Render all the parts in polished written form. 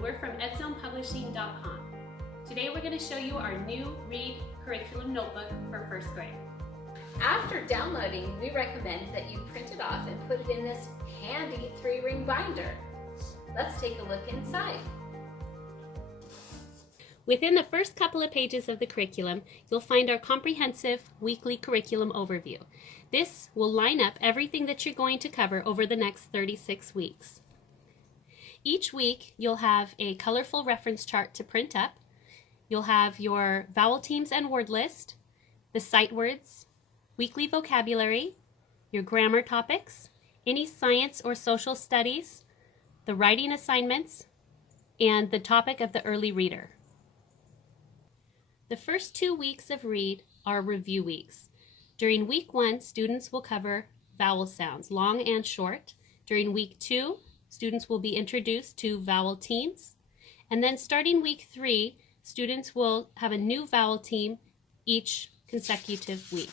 and we're from edzonepublishing.com. Today we're going to show you our new READ curriculum notebook for first grade. After downloading, we recommend that you print it off and put it in this handy 3-ring binder. Let's take a look inside. Within the first couple of pages of the curriculum, you'll find our comprehensive weekly curriculum overview. This will line up everything that you're going to cover over the next 36 weeks. Each week, you'll have a colorful reference chart to print up. You'll have your vowel teams and word list, the sight words, weekly vocabulary, your grammar topics, any science or social studies, the writing assignments, and the topic of the early reader. The first 2 weeks of READ are review weeks. During week 1, students will cover vowel sounds, long and short. During week 2, students will be introduced to vowel teams. And then starting week 3, students will have a new vowel team each consecutive week.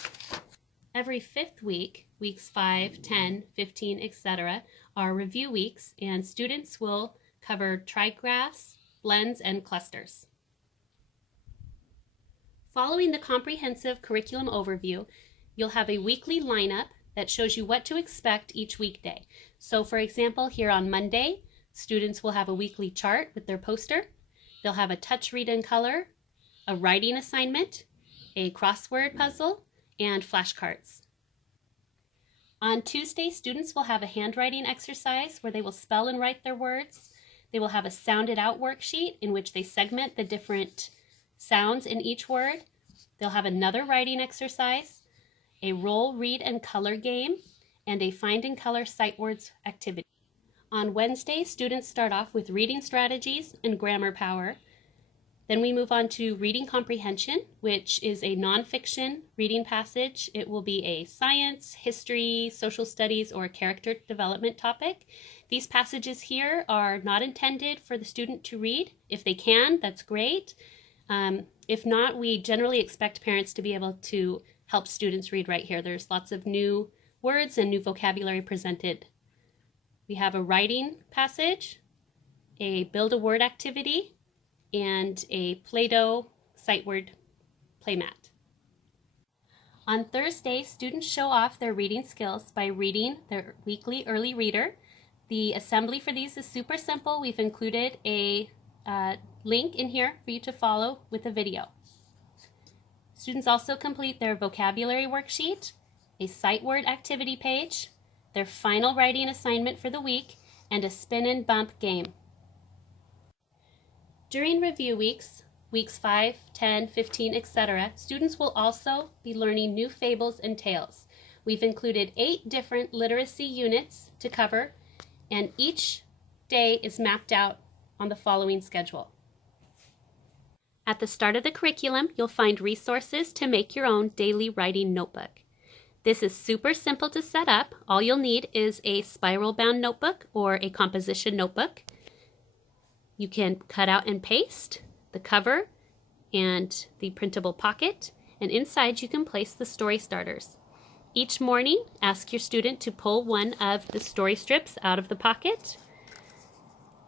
Every 5th week, weeks 5, 10, 15, etc., are review weeks, and students will cover trigraphs, blends, and clusters. Following the comprehensive curriculum overview, you'll have a weekly lineup that shows you what to expect each weekday. So for example, here on Monday, students will have a weekly chart with their poster. They'll have a touch read in color, a writing assignment, a crossword puzzle, and flashcards. On Tuesday, students will have a handwriting exercise where they will spell and write their words. They will have a sounded out worksheet in which they segment the different sounds in each word. They'll have another writing exercise, a roll, read, and color game, and a find and color sight words activity. On Wednesday, students start off with reading strategies and grammar power. Then we move on to reading comprehension, which is a nonfiction reading passage. It will be a science, history, social studies, or character development topic. These passages here are not intended for the student to read. If they can, that's great. If not, we generally expect parents to be able to help students read right here. There's lots of new words and new vocabulary presented. We have a writing passage, a build a word activity, and a Play-Doh sight word playmat. On Thursday, students show off their reading skills by reading their weekly early reader. The assembly for these is super simple. We've included a link in here for you to follow with a video. Students also complete their vocabulary worksheet, a sight word activity page, their final writing assignment for the week, and a spin and bump game. During review weeks, weeks 5, 10, 15, etc., students will also be learning new fables and tales. We've included 8 different literacy units to cover, and each day is mapped out on the following schedule. At the start of the curriculum, you'll find resources to make your own daily writing notebook. This is super simple to set up. All you'll need is a spiral-bound notebook or a composition notebook. You can cut out and paste the cover and the printable pocket, and inside you can place the story starters. Each morning, ask your student to pull one of the story strips out of the pocket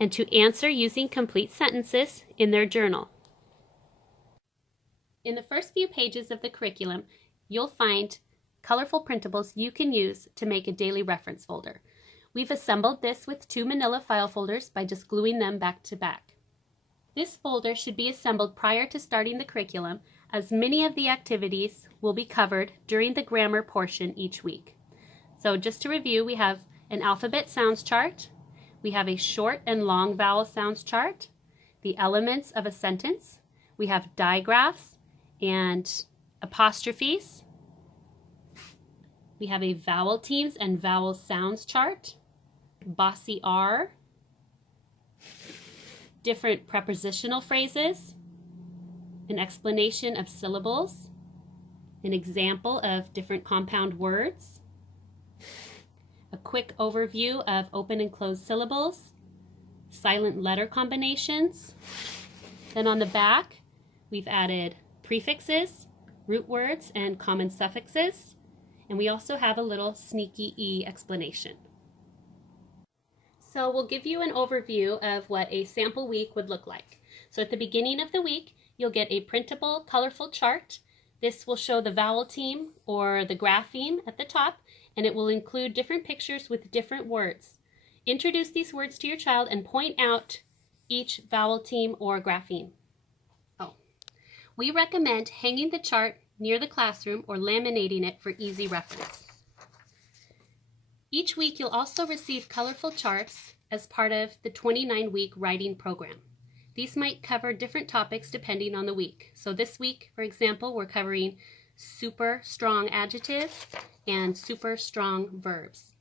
and to answer using complete sentences in their journal. In the first few pages of the curriculum, you'll find colorful printables you can use to make a daily reference folder. We've assembled this with 2 manila file folders by just gluing them back to back. This folder should be assembled prior to starting the curriculum, as many of the activities will be covered during the grammar portion each week. So just to review, we have an alphabet sounds chart, we have a short and long vowel sounds chart, the elements of a sentence, we have digraphs and apostrophes, we have a vowel teams and vowel sounds chart, bossy R, different prepositional phrases, an explanation of syllables, an example of different compound words, a quick overview of open and closed syllables, silent letter combinations. Then on the back, we've added prefixes, root words, and common suffixes. And we also have a little sneaky E explanation. So we'll give you an overview of what a sample week would look like. So at the beginning of the week, you'll get a printable, colorful chart. This will show the Vowel team or the Grapheme at the top, and it will include different pictures with different words. Introduce these words to your child and point out each Vowel team or Grapheme. We recommend hanging the chart near the classroom or laminating it for easy reference. Each week you'll also receive colorful charts as part of the 29-week writing program. These might cover different topics depending on the week. So this week, for example, we're covering super strong adjectives and super strong verbs.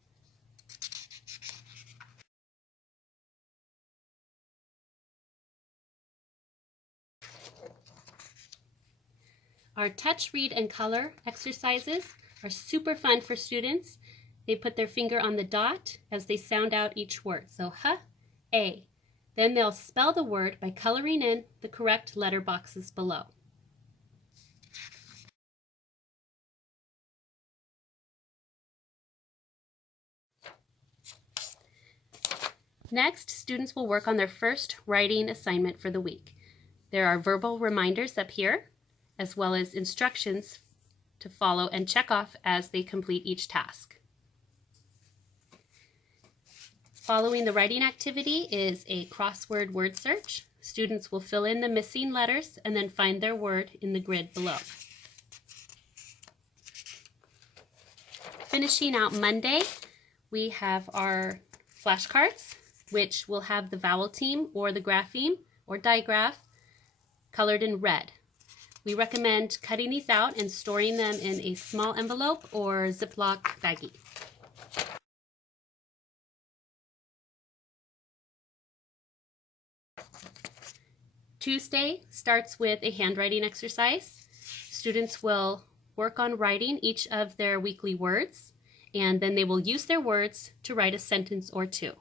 Our touch, read, and color exercises are super fun for students. They put their finger on the dot as they sound out each word. So A. Then they'll spell the word by coloring in the correct letter boxes below. Next, students will work on their first writing assignment for the week. There are verbal reminders up here, as well as instructions to follow and check off as they complete each task. Following the writing activity is a crossword word search. Students will fill in the missing letters and then find their word in the grid below. Finishing out Monday, we have our flashcards, which will have the Vowel team or the Grapheme or Digraph colored in red. We recommend cutting these out and storing them in a small envelope or Ziploc baggie. Tuesday starts with a handwriting exercise. Students will work on writing each of their weekly words, and then they will use their words to write a sentence or two.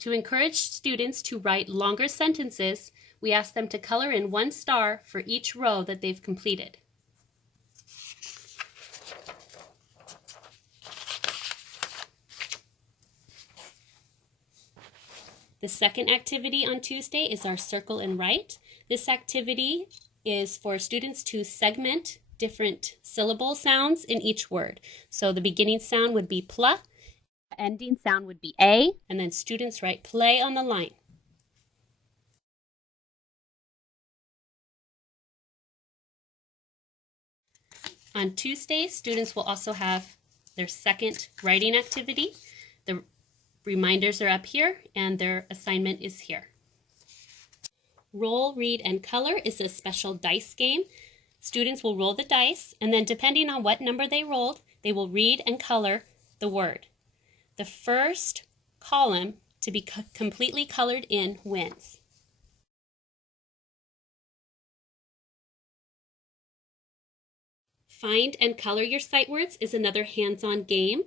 To encourage students to write longer sentences, we ask them to color in 1 star for each row that they've completed. The second activity on Tuesday is our Circle and Write. This activity is for students to segment different syllable sounds in each word. So the beginning sound would be pla, the ending sound would be a, and then students write play on the line. On Tuesdays, students will also have their second writing activity. The reminders are up here and their assignment is here. Roll, Read, and Color is a special dice game. Students will roll the dice, and then depending on what number they rolled, they will read and color the word. The first column to be completely colored in wins. Find and color your sight words is another hands-on game.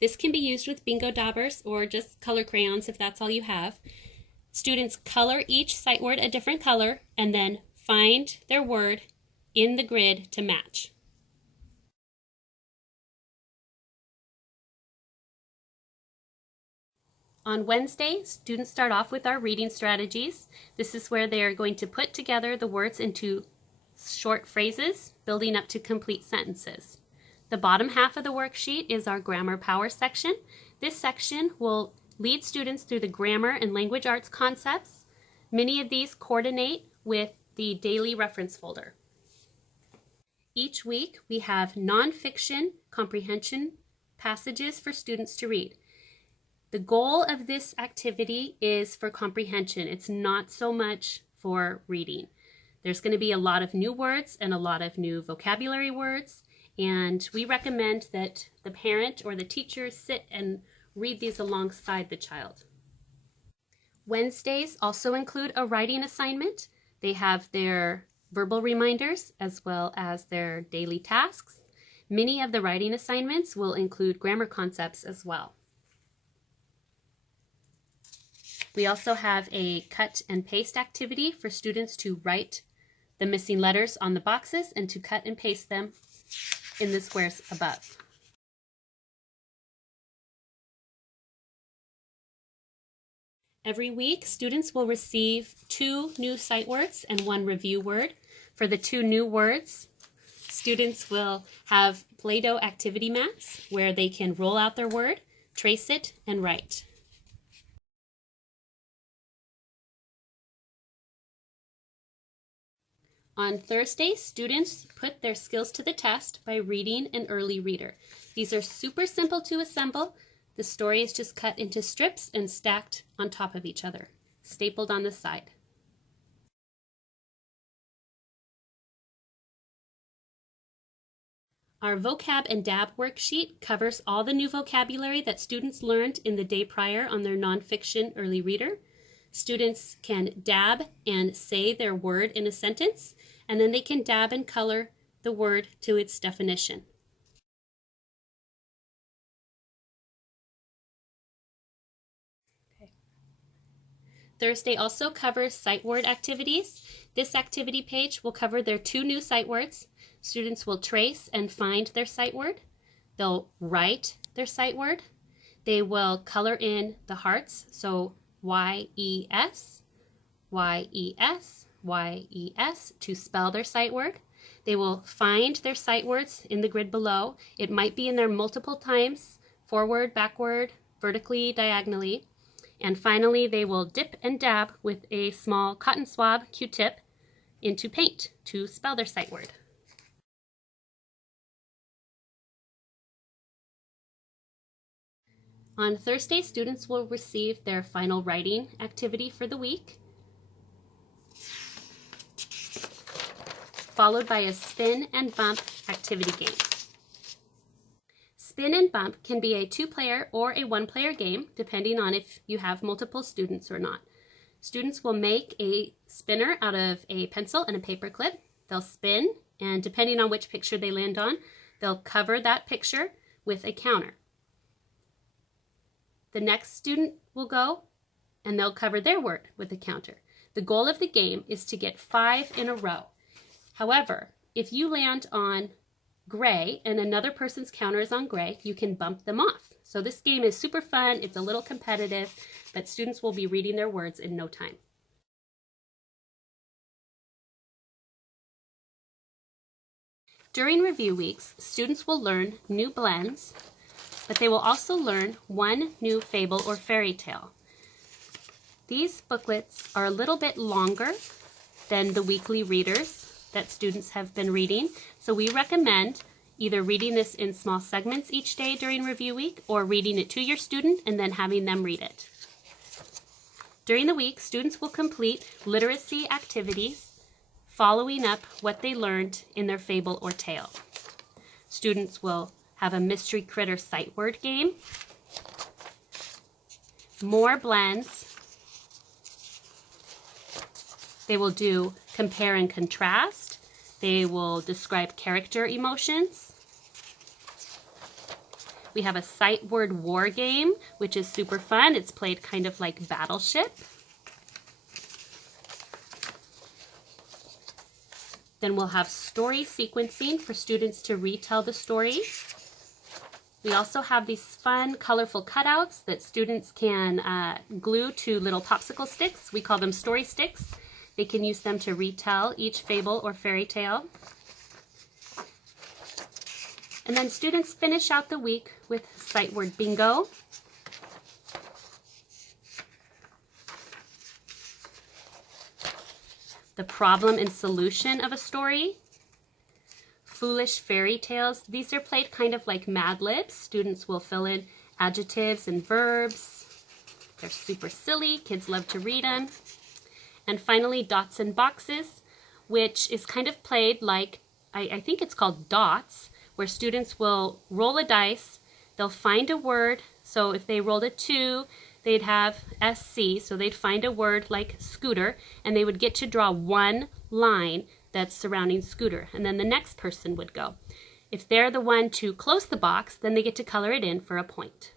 This can be used with bingo daubers or just color crayons if that's all you have. Students color each sight word a different color and then find their word in the grid to match. On Wednesday, students start off with our reading strategies. This is where they are going to put together the words into short phrases, building up to complete sentences. The bottom half of the worksheet is our grammar power section. This section will lead students through the grammar and language arts concepts. Many of these coordinate with the daily reference folder. Each week we have nonfiction comprehension passages for students to read. The goal of this activity is for comprehension. It's not so much for reading. There's going to be a lot of new words and a lot of new vocabulary words, and we recommend that the parent or the teacher sit and read these alongside the child. Wednesdays also include a writing assignment. They have their verbal reminders as well as their daily tasks. Many of the writing assignments will include grammar concepts as well. We also have a cut and paste activity for students to write the missing letters on the boxes and to cut and paste them in the squares above. Every week, students will receive 2 new sight words and 1 review word. For the 2 new words, students will have Play-Doh activity mats where they can roll out their word, trace it, and write. On Thursday, students put their skills to the test by reading an early reader. These are super simple to assemble. The story is just cut into strips and stacked on top of each other, stapled on the side. Our vocab and DAB worksheet covers all the new vocabulary that students learned in the day prior on their nonfiction early reader. Students can dab and say their word in a sentence, and then they can dab and color the word to its definition. Thursday also covers sight word activities. This activity page will cover their 2 new sight words. Students will trace and find their sight word. They'll write their sight word. They will color in the hearts, so Y-E-S, Y-E-S, Y-E-S to spell their sight word. They will find their sight words in the grid below. It might be in there multiple times, forward, backward, vertically, diagonally. And finally, they will dip and dab with a small cotton swab Q-tip into paint to spell their sight word. On Thursday, students will receive their final writing activity for the week, followed by a spin and bump activity game. Spin and bump can be a 2-player or a 1-player game, depending on if you have multiple students or not. Students will make a spinner out of a pencil and a paper clip. They'll spin, and depending on which picture they land on, they'll cover that picture with a counter. The next student will go, and they'll cover their word with a counter. The goal of the game is to get 5 in a row. However, if you land on gray and another person's counter is on gray, you can bump them off. So this game is super fun. It's a little competitive, but students will be reading their words in no time. During review weeks, students will learn new blends, but they will also learn 1 new fable or fairy tale. These booklets are a little bit longer than the weekly readers that students have been reading, so we recommend either reading this in small segments each day during review week or reading it to your student and then having them read it. During the week, students will complete literacy activities following up what they learned in their fable or tale. Students will have a mystery critter sight word game, more blends. They will do compare and contrast. They will describe character emotions. We have a sight word war game, which is super fun. It's played kind of like Battleship. Then we'll have story sequencing for students to retell the story. We also have these fun, colorful cutouts that students can glue to little popsicle sticks. We call them story sticks. They can use them to retell each fable or fairy tale. And then students finish out the week with sight word bingo. The problem and solution of a story. Foolish fairy tales. These are played kind of like Mad Libs. Students will fill in adjectives and verbs. They're super silly. Kids love to read them. And finally, dots and boxes, which is kind of played like, I think it's called dots, where students will roll a dice. They'll find a word. So if they rolled a 2, they'd have SC. So they'd find a word like scooter, and they would get to draw 1 line that's surrounding scooter. And then the next person would go. If they're the one to close the box, then they get to color it in for a point.